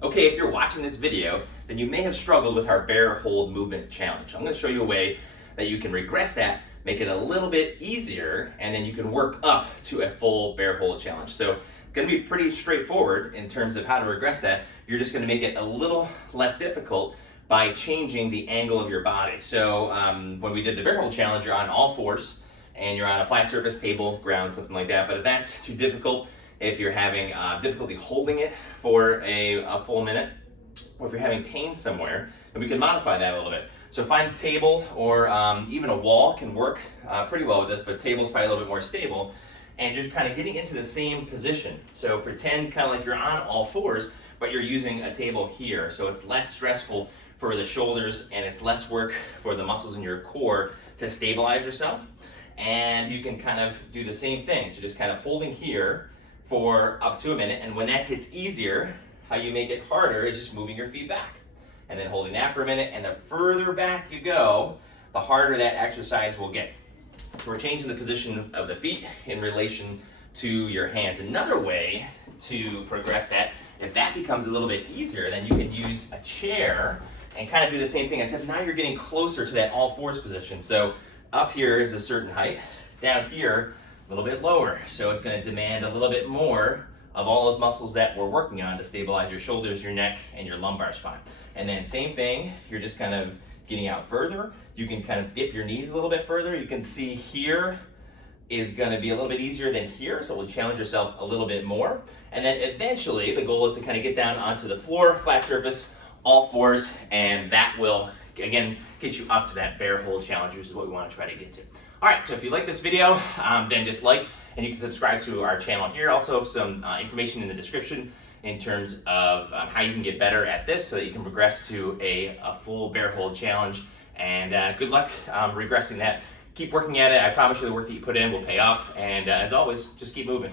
Okay, if you're watching this video, then you may have struggled with our bear hold movement challenge. I'm going to show you a way that you can regress that, make it a little bit easier, and then you can work up to a full bear hold challenge. So it's going to be pretty straightforward in terms of how to regress that. You're just going to make it a little less difficult by changing the angle of your body. So when we did the bear hold challenge, you're on all fours and you're on a flat surface, table, ground, something like that. But if that's too difficult, if you're having difficulty holding it for a full minute, or if you're having pain somewhere, then we can modify that a little bit. So find a table or even a wall can work pretty well with this, but table's probably a little bit more stable. And you're kind of getting into the same position. So pretend kind of like you're on all fours, but you're using a table here. So it's less stressful for the shoulders and it's less work for the muscles in your core to stabilize yourself. And you can kind of do the same thing. So just kind of holding here for up to a minute, and when that gets easier, how you make it harder is just moving your feet back and then holding that for a minute, and the further back you go, the harder that exercise will get. So we're changing the position of the feet in relation to your hands. Another way to progress that, if that becomes a little bit easier, then you can use a chair and kind of do the same thing, except now you're getting closer to that all fours position. So up here is a certain height, down here a little bit lower. So it's going to demand a little bit more of all those muscles that we're working on to stabilize your shoulders, your neck, and your lumbar spine. And then same thing, you're just kind of getting out further. You can kind of dip your knees a little bit further. You can see here is going to be a little bit easier than here, so we'll challenge yourself a little bit more. And then eventually the goal is to kind of get down onto the floor, flat surface, all fours, and that will, again, get you up to that bear hold challenge, which is what we want to try to get to. All right, so if you like this video, then just like, and you can subscribe to our channel here. Also, some information in the description in terms of how you can get better at this so that you can progress to a full bear hold challenge. And good luck regressing that. Keep working at it. I promise you the work that you put in will pay off. And as always, just keep moving.